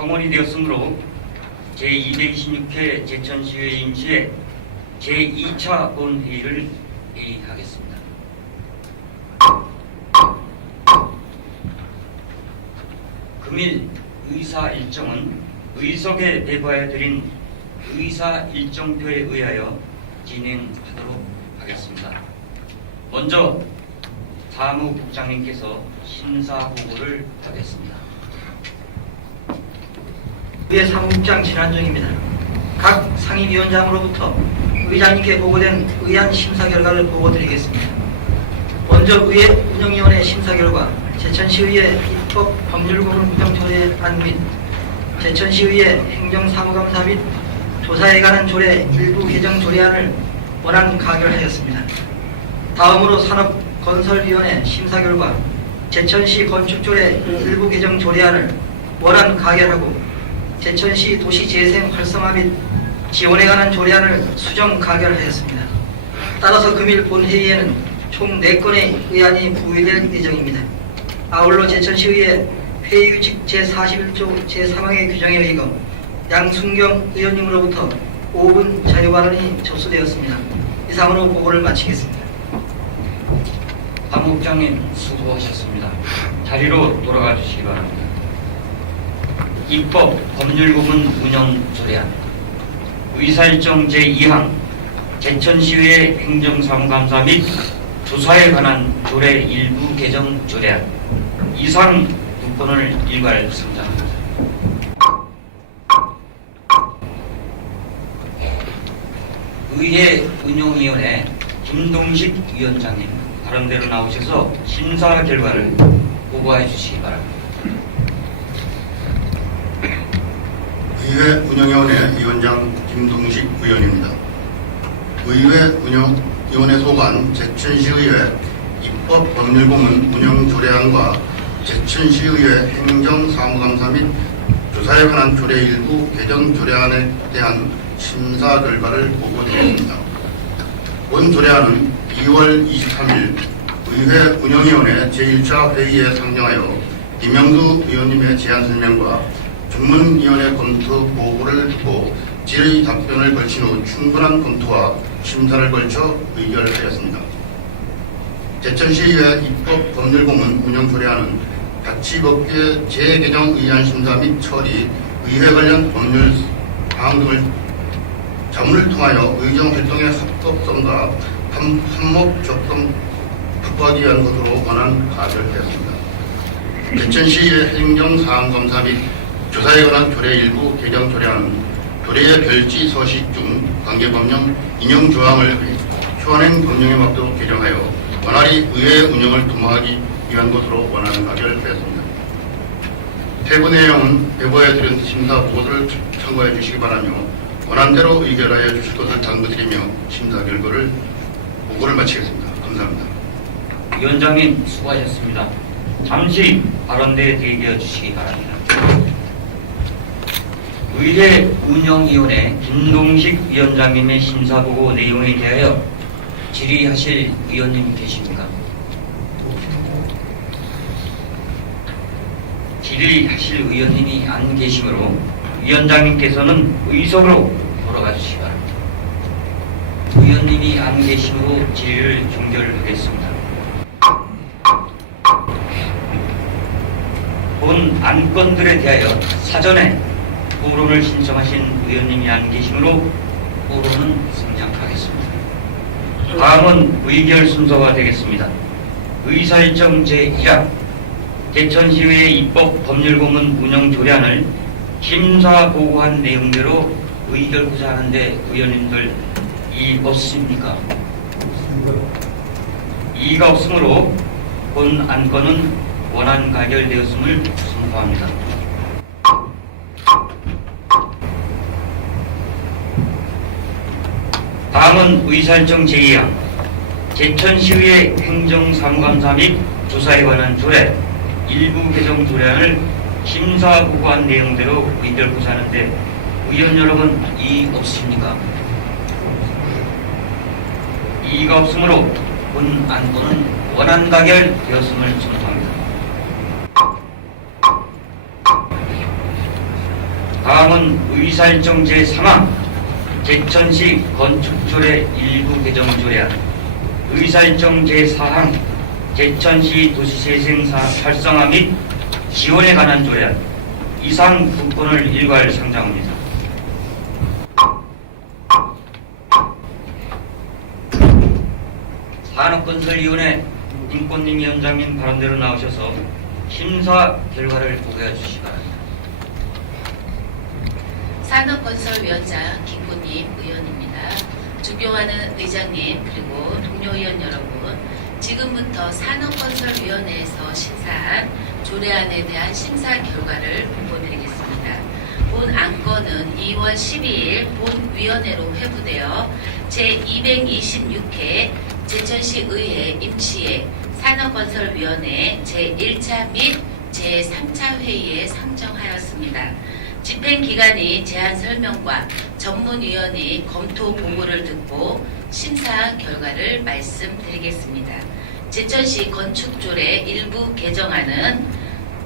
성원이 되었으므로 제226회 제천시의회 임시회 제2차 본회의를 회의하겠습니다. 금일 의사 일정은 의석에 내부하여 드린 의사 일정표에 의하여 진행하도록 하겠습니다. 먼저 사무국장님께서 심사 보고를 하겠습니다. 의회 사무국장 진한정입니다. 각 상임위원장으로부터 의장님께 보고된 의안 심사 결과를 보고드리겠습니다. 먼저 의회 운영위원회 심사 결과 제천시의회 입법 법률부분 구정조례 안 및 제천시의회 행정사무감사 및 조사에 관한 조례 일부 개정 조례안을 원안 가결하였습니다. 다음으로 산업건설위원회 심사 결과 제천시 건축조례 일부 개정 조례안을 원안 가결하고 제천시 도시재생 활성화 및 지원에 관한 조례안을 수정 가결하였습니다. 따라서 금일 본회의에는 총 4건의 의안이 부의될 예정입니다. 아울러 제천시의회 회의규칙 제41조 제3항의 규정에 의거 양순경 의원님으로부터 5분 자유발언이 접수되었습니다. 이상으로 보고를 마치겠습니다. 사무국장님 수고하셨습니다. 자리로 돌아가 주시기 바랍니다. 입법 법률 부문 운영 조례안 의사일정 제2항 제천시의회 행정사무감사 및 조사에 관한 조례 일부 개정 조례안 이상 두 건을 일괄 상정합니다. 의회 운영위원회 김동식 위원장님 바른대로 나오셔서 심사 결과를 보고해 주시기 바랍니다. 의회 운영위원회 위원장 김동식 의원입니다. 의회 운영위원회 소관 제천시의회 입법 법률부문 운영조례안과 제천시의회 행정사무감사 및 조사에 관한 조례 일부 개정 조례안에 대한 심사 결과를 보고드리겠습니다. 본 조례안은 2월 23일 의회 운영위원회 제1차 회의에 상정하여 김영수 의원님의 제안 설명과 전문위원회 검토 보고를 두고 질의 답변을 거친 후 충분한 검토와 심사를 걸쳐 의결하였습니다. 제천시의회 입법 법률고문 운영 조례안은 가치법규의 재개정 의안 심사 및 처리, 의회 관련 법률 사항 등을 자문을 통하여 의정 활동의 합법성과 한- 한목 적성 확보하기 위한 것으로 원안 가결되었습니다. 제천시의 행정사항검사 및 조사에 관한 조례 일부 개정 조례안은 조례의 별지 서식 중 관계법령 인용 조항을 현행 법령에 맞도록 개정하여 원활히 의회 운영을 도모하기 위한 것으로 원안 가결되었습니다. 세부 내용은 배부에 드린 심사 보고서를 참고해 주시기 바라며 원안대로 의결하여 주실 것을 당부드리며 심사 결과를 보고를 마치겠습니다. 감사합니다. 위원장님 수고하셨습니다. 잠시 발언대에 대기해 주시기 바랍니다. 의회 운영위원회 김동식 위원장님의 심사보고 내용에 대하여 질의하실 위원님 계십니까? 질의하실 의원님이 안 계시므로 위원장님께서는 의석으로 돌아가 주시기 바랍니다. 의원님이 안 계시므로 질의를 종결하겠습니다. 본 안건들에 대하여 사전에 토론을 신청하신 의원님이 안 계시므로 토론은 승장하겠습니다. 다음은 의결 순서가 되겠습니다. 의사일정 제1항 제천시의회 입법 법률고문 운영 조례안을 심사 보고한 내용대로 의결고자 하는데 의원님들 이의 없습니까? 이의가 없으므로 본 안건은 원안 가결되었음을 선포합니다. 다음은 의사일정 제2항 제천시의회 행정사무감사 및 조사에 관한 조례 일부 개정 조례안을 심사 보고한 내용대로 의결고자 하는데 의원 여러분 이의 없습니까? 이의가 없으므로 본 안건은 원안 가결되었음을 선포합니다. 다음은 의사일정 제3항 제천시 건축조례 일부 개정 조례안 의사일정 제4항 제천시 도시재생 사- 활성화 및 지원에 관한 조례안 이상 두 건을 일괄 상정합니다. 산업건설위원회 인권님 위원장님 발언대로 나오셔서 심사 결과를 보고해 주시기 바랍니다. 산업건설위원장 김군님 의원입니다. 존경하는 의장님 그리고 동료 의원 여러분, 지금부터 산업건설위원회에서 심사한 조례안에 대한 심사 결과를 보고드리겠습니다. 본 안건은 2월 12일 본위원회로 회부되어 제226회 제천시 의회 임시회 산업건설위원회 제1차 및 제3차 회의에 상정하였습니다. 집행 기간이 제안 설명과 전문위원이 검토 보고를 듣고 심사 결과를 말씀드리겠습니다. 제천시 건축조례 일부 개정안은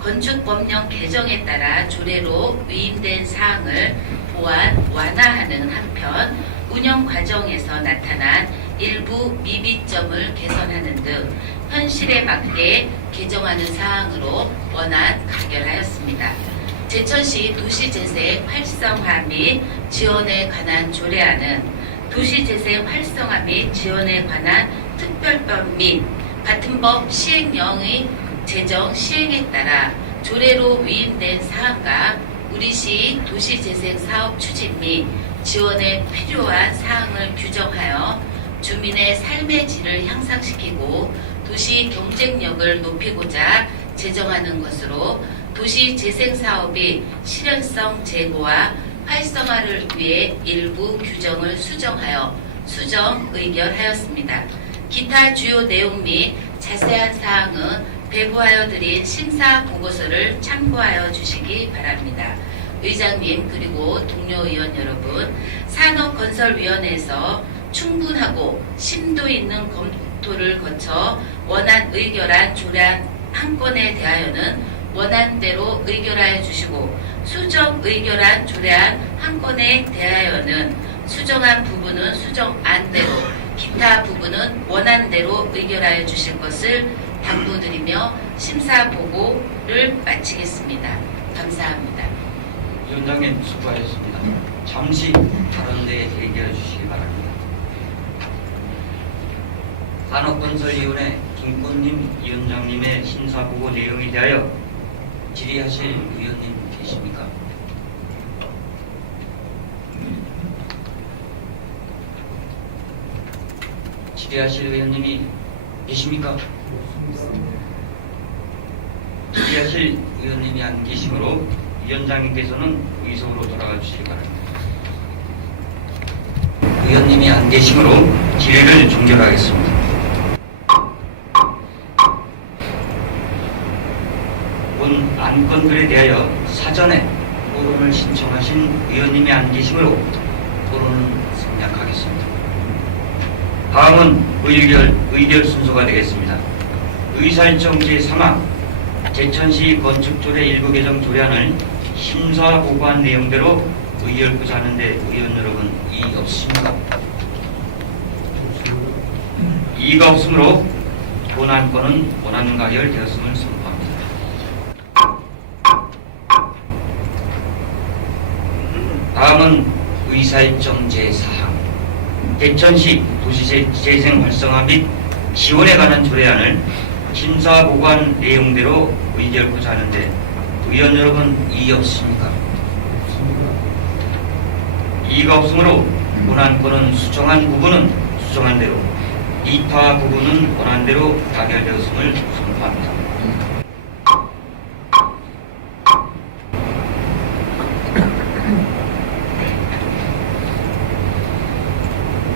건축법령 개정에 따라 조례로 위임된 사항을 보완, 완화하는 한편 운영 과정에서 나타난 일부 미비점을 개선하는 등 현실에 맞게 개정하는 사항으로 원안 가결하였습니다. 제천시 도시재생 활성화 및 지원에 관한 조례안은 도시재생 활성화 및 지원에 관한 특별법 및 같은 법 시행령의 제정 시행에 따라 조례로 위임된 사항과 우리시 도시재생 사업 추진 및 지원에 필요한 사항을 규정하여 주민의 삶의 질을 향상시키고 도시 경쟁력을 높이고자 제정하는 것으로 도시 재생 사업의 실현성 제고와 활성화를 위해 일부 규정을 수정하여 수정 의결하였습니다. 기타 주요 내용 및 자세한 사항은 배부하여 드린 심사 보고서를 참고하여 주시기 바랍니다. 의장님 그리고 동료 의원 여러분, 산업건설위원회에서 충분하고 심도 있는 검토를 거쳐 원안 의결한 조례안 한 건에 대하여는 원안대로 의결하여 주시고 수정 의결한 조례안 한 건에 대하여는 수정한 부분은 수정 안대로 기타 부분은 원안대로 의결하여 주실 것을 당부드리며 심사 보고를 마치겠습니다. 감사합니다. 위원장님 수고하셨습니다. 잠시 다른 데 대기해 주시기 바랍니다. 산업건설위원회 김건님 위원장님의 심사보고 내용에 대하여 질의하실 위원님 계십니까? 질의하실 의원님이 계십니까? 질의하실 의원님이 안 계시므로 위원장님께서는 의석으로 돌아가 주시기 바랍니다. 의원님이 안 계시므로 질의를 종결하겠습니다. 본 안건들에 대하여 사전에 토론을 신청하신 의원님이 안 계시므로 토론은 생략하겠습니다. 다음은 의결, 의결 순서가 되겠습니다. 의사일정 제3항 제천시 건축조례 일부 개정 조례안을 심사 보고한 내용대로 의결고자 하는데 의원 여러분 이의 없으십니까? 이의가 없으므로 본안 건은 원안 가결되었음을 선포합니다. 다음은 의사일정 제4항 대천시 도시재생 활성화 및 지원에 관한 조례안을 심사 보고한 내용대로 의결고자 하는데 의원 여러분 이의 없습니까? 이의가 없으므로 본안건은 수정한 부분은 수정한 대로 이타 부분은 원한 대로 가결되었음을 선포합니다.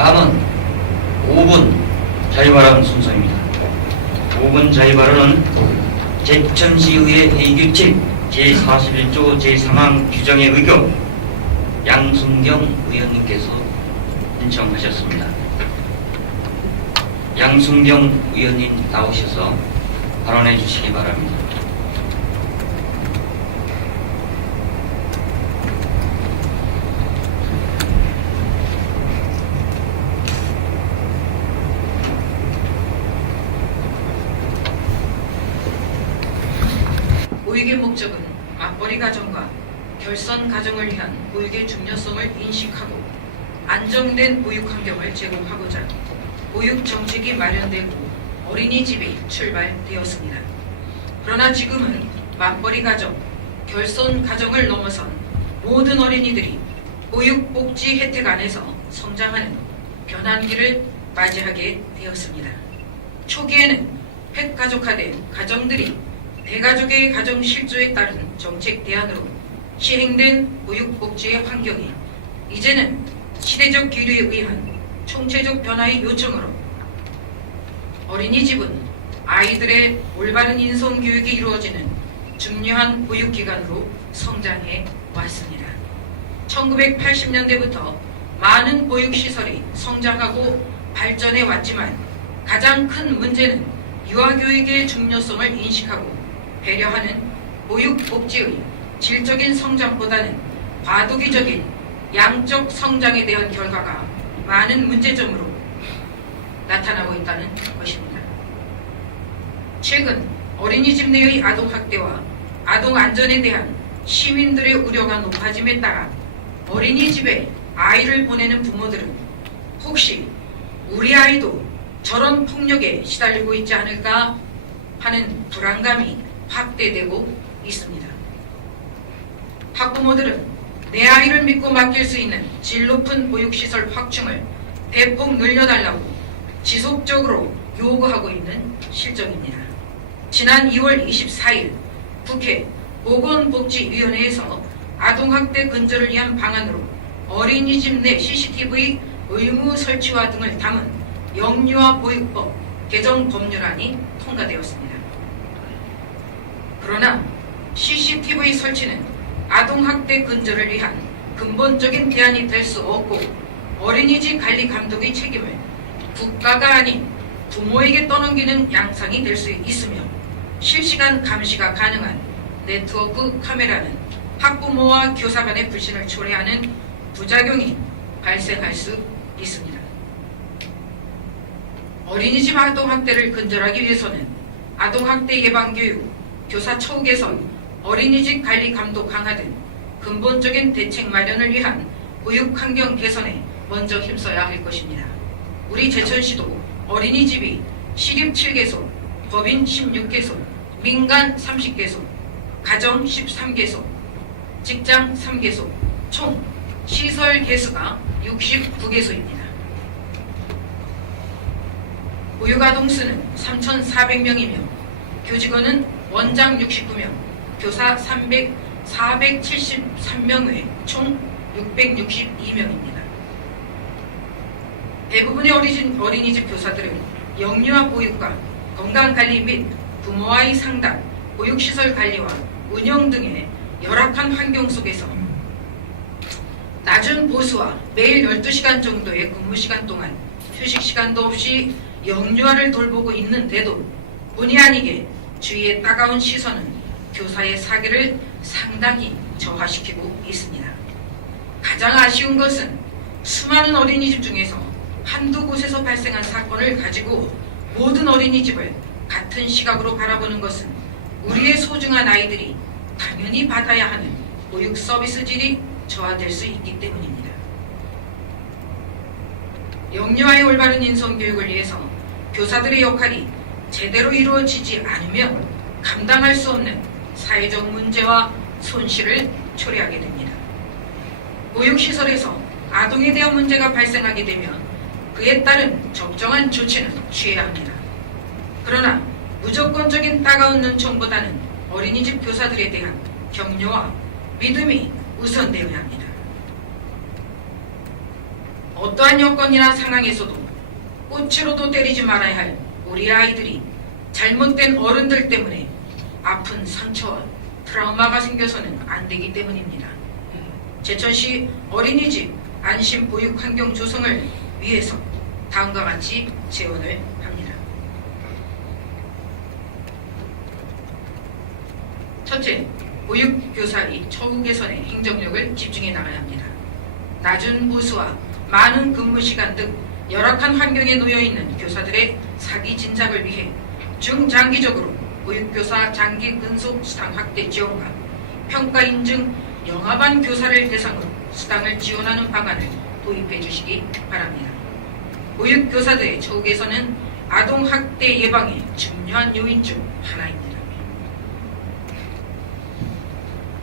다음은 5분 자유발언 순서입니다. 5분 자유발언은 제천시의회 회의규칙 제41조 제3항 규정에 의거 양순경 의원님께서 신청하셨습니다. 양순경 의원님 나오셔서 발언해 주시기 바랍니다. 보육의 목적은 맞벌이 가정과 결선 가정을 위한 보육의 중요성을 인식하고 안정된 보육 환경을 제공하고자 보육 정책이 마련되고 어린이집이 출발되었습니다. 그러나 지금은 맞벌이 가정, 결손 가정을 넘어선 모든 어린이들이 보육복지 혜택 안에서 성장하는 변환기를 맞이하게 되었습니다. 초기에는 획가족화된 가정들이 대가족의 가정 실조에 따른 정책 대안으로 시행된 보육복지의 환경이 이제는 시대적 기류에 의한 총체적 변화의 요청으로 어린이집은 아이들의 올바른 인성 교육이 이루어지는 중요한 보육기관으로 성장해 왔습니다. 1980년대부터 많은 보육시설이 성장하고 발전해 왔지만 가장 큰 문제는 유아교육의 중요성을 인식하고 배려하는 보육복지의 질적인 성장보다는 과도기적인 양적 성장에 대한 결과가 많은 문제점으로 나타나고 있다는 것입니다. 최근 어린이집 내의 아동학대와 아동 안전에 대한 시민들의 우려가 높아짐에 따라 어린이집에 아이를 보내는 부모들은 혹시 우리 아이도 저런 폭력에 시달리고 있지 않을까 하는 불안감이 확대되고 있습니다. 학부모들은 내 아이를 믿고 맡길 수 있는 질 높은 보육시설 확충을 대폭 늘려달라고 지속적으로 요구하고 있는 실정입니다. 지난 2월 24일 국회 보건복지위원회에서 아동학대 근절을 위한 방안으로 어린이집 내 CCTV 의무 설치와 등을 담은 영유아 보육법 개정 법률안이 통과되었습니다. 그러나 CCTV 설치는 아동학대 근절을 위한 근본적인 대안이 될 수 없고 어린이집 관리 감독의 책임을 국가가 아닌 부모에게 떠넘기는 양상이 될 수 있으며 실시간 감시가 가능한 네트워크 카메라는 학부모와 교사 간의 불신을 초래하는 부작용이 발생할 수 있습니다. 어린이집 아동학대를 근절하기 위해서는 아동학대 예방교육, 교사 처우 개선, 어린이집 관리 감독 강화 등 근본적인 대책 마련을 위한 보육 환경 개선에 먼저 힘써야 할 것입니다. 우리 제천시도 어린이집이 시립 7개소, 법인 16개소, 민간 30개소, 가정 13개소, 직장 3개소, 총 시설 개수가 69개소입니다. 보육아동 수는 3,400명이며 교직원은 원장 69명, 교사 300, 473명 외총 662명입니다. 대부분의 어린이집, 어린이집 교사들은 영유아 보육과 건강관리 및 부모와의 상담, 보육시설 관리와 운영 등의 열악한 환경 속에서 낮은 보수와 매일 12시간 정도의 근무 시간 동안 휴식 시간도 없이 영유아를 돌보고 있는데도 본의 아니게 주위의 따가운 시선은 교사의 사기를 상당히 저하시키고 있습니다. 가장 아쉬운 것은 수많은 어린이집 중에서 한두 곳에서 발생한 사건을 가지고 모든 어린이집을 같은 시각으로 바라보는 것은 우리의 소중한 아이들이 당연히 받아야 하는 보육 서비스 질이 저하될 수 있기 때문입니다. 영유아의 올바른 인성교육을 위해서 교사들의 역할이 제대로 이루어지지 않으면 감당할 수 없는 사회적 문제와 손실을 초래하게 됩니다. 보육시설에서 아동에 대한 문제가 발생하게 되면 그에 따른 적정한 조치는 취해야 합니다. 그러나 무조건적인 따가운 눈총보다는 어린이집 교사들에 대한 격려와 믿음이 우선되어야 합니다. 어떠한 여건이나 상황에서도 꽃으로도 때리지 말아야 할 우리 아이들이 잘못된 어른들 때문에 아픈 상처와 트라우마가 생겨서는 안 되기 때문입니다. 제천시 어린이집 안심 보육 환경 조성을 위해서 다음과 같이 제언을 합니다. 첫째, 보육교사의 처우 개선에 행정력을 집중해 나가야 합니다. 낮은 보수와 많은 근무 시간 등 열악한 환경에 놓여 있는 교사들의 사기 진작을 위해 중장기적으로 보육교사 장기 근속 수당 확대 지원과 평가 인증 영아반 교사를 대상으로 수당을 지원하는 방안을 도입해 주시기 바랍니다. 보육교사들의 처우 개선은 아동학대 예방의 중요한 요인 중 하나입니다.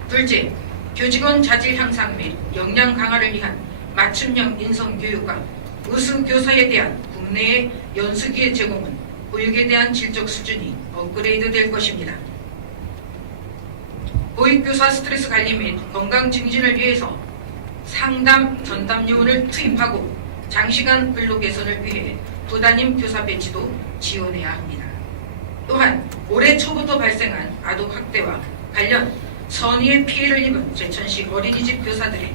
둘째, 교직원 자질 향상 및 역량 강화를 위한 맞춤형 인성 교육과 우수 교사에 대한 국내의 연수기회 제공은 보육에 대한 질적 수준이 업그레이드 될 것입니다. 보육교사 스트레스 관리 및 건강 증진을 위해서 상담 전담 요원을 투입하고 장시간 근로 개선을 위해 부단임 교사 배치도 지원해야 합니다. 또한 올해 초부터 발생한 아동 학대와 관련 선의의 피해를 입은 제천시 어린이집 교사들의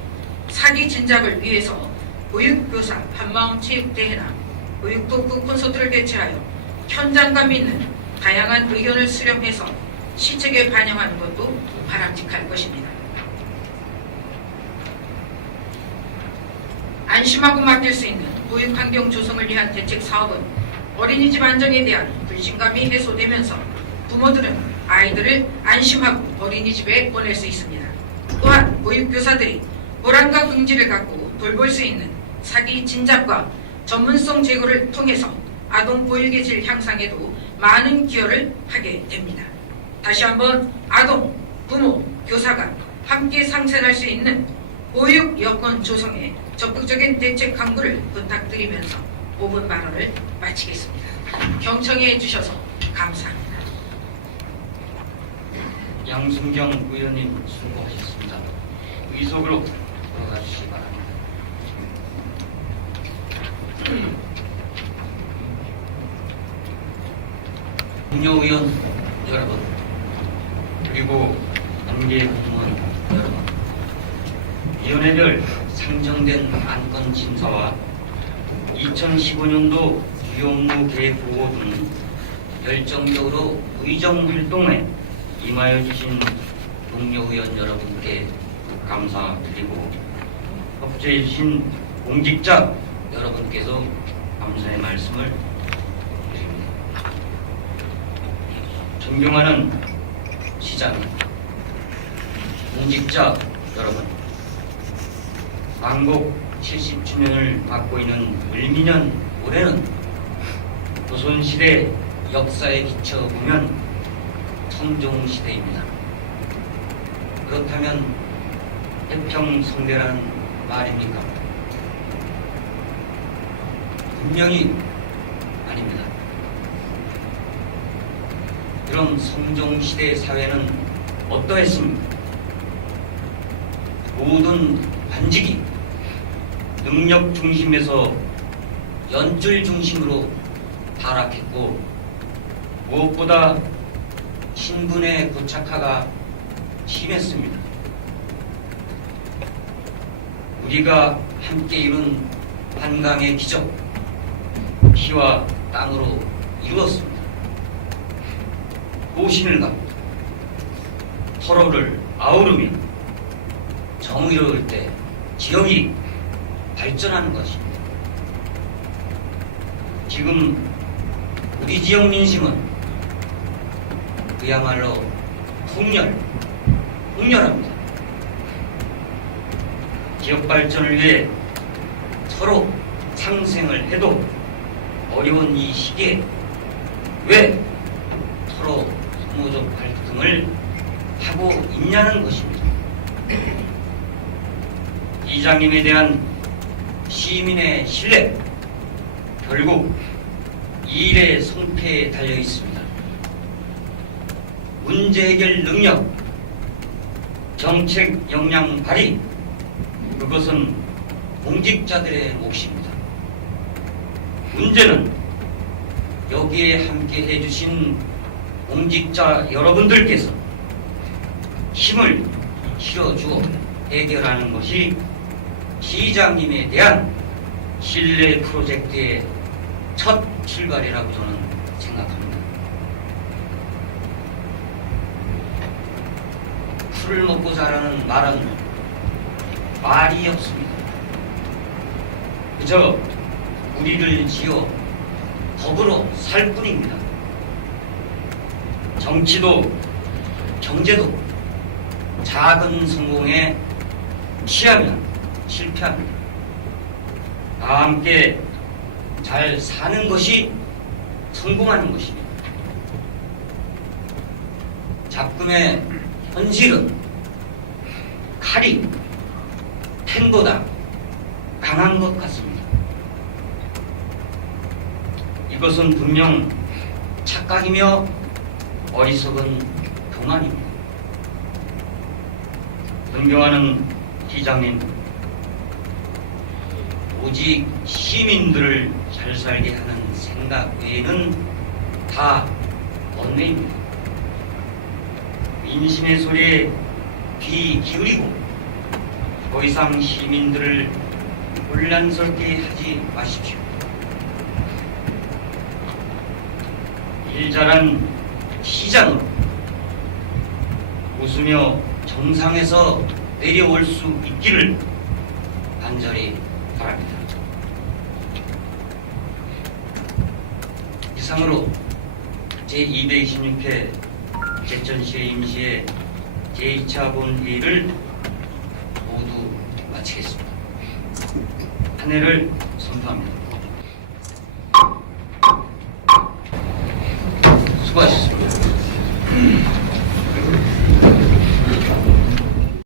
사기 진작을 위해서 보육교사 한마음 체육대회나 보육도구 콘서트를 개최하여 현장감 있는 다양한 의견을 수렴해서 시책에 반영하는 것도 바람직할 것입니다. 안심하고 맡길 수 있는 보육 환경 조성을 위한 대책 사업은 어린이집 안정에 대한 불신감이 해소되면서 부모들은 아이들을 안심하고 어린이집에 보낼 수 있습니다. 또한 보육교사들이 보람과 긍지를 갖고 돌볼 수 있는 사기 진작과 전문성 제고를 통해서 아동 보육의 질 향상에도 많은 기여를 하게 됩니다. 다시 한번 아동, 부모, 교사가 함께 상생할 수 있는 보육 여건 조성에 적극적인 대책 강구를 부탁드리면서 5분 발언을 마치겠습니다. 경청해 주셔서 감사합니다. 양순경 의원님 수고하셨습니다. 의석으로 들어가 주시기 바랍니다. 동료 의원 여러분, 그리고 관계 공무원 여러분, 위원회별 상정된 안건 심사와 2015년도 주요 업무 계획 보고 등 열정적으로 의정 활동에 임하여 주신 동료 의원 여러분께 감사드리고 협조해 주신 공직자 여러분께서 감사의 말씀을 드립니다. 존경하는 시장, 공직자 여러분, 만국 70주년을 맞고 있는 을미년 올해는 조선시대 역사에 비춰보면 성종시대입니다. 그렇다면 태평성대라는 말입니까? 분명히 아닙니다. 그럼 성종시대 사회는 어떠했습니까? 모든 관직이 능력 중심에서 연줄 중심으로 타락했고 무엇보다 신분의 고착화가 심했습니다. 우리가 함께 이룬 한강의 기적, 피와 땅으로 이루었습니다. 호신을 갖고 서로를 아우르며 이룰 때 지역이 발전하는 것입니다. 지금 우리 지역 민심은 그야말로 통렬, 통렬합니다. 지역 발전을 위해 서로 상생을 해도 어려운 이 시기에 왜 서로 소모적 갈등을 하고 있냐는 것입니다. 이장님에 대한 시민의 신뢰, 결국 이 일의 성패에 달려 있습니다. 문제 해결 능력, 정책 역량 발휘, 그것은 공직자들의 몫입니다. 문제는 여기에 함께 해주신 공직자 여러분들께서 힘을 실어주어 해결하는 것이 시장님에 대한 신뢰 프로젝트의 첫 출발이라고 저는 생각합니다. 술을 먹고 자라는 말은 말이 없습니다. 그저 우리를 지어 더불어 살 뿐입니다. 정치도 경제도 작은 성공에 취하면 실패합니다. 다 함께 잘 사는 것이 성공하는 것입니다. 작품의 현실은 칼이 펜보다 강한 것 같습니다. 이것은 분명 착각이며 어리석은 교만입니다. 존경하는 기장님, 오직 시민들을 잘 살게 하는 생각 외에는 다 번뇌입니다. 민심의 소리에 귀 기울이고 더 이상 시민들을 혼란스럽게 하지 마십시오. 일 잘한 시장으로 웃으며 정상에서 내려올 수 있기를 간절히 바랍니다. 이상으로 제226회 제천시의 임시의 제2차 본회의를 모두 마치겠습니다. 한 해를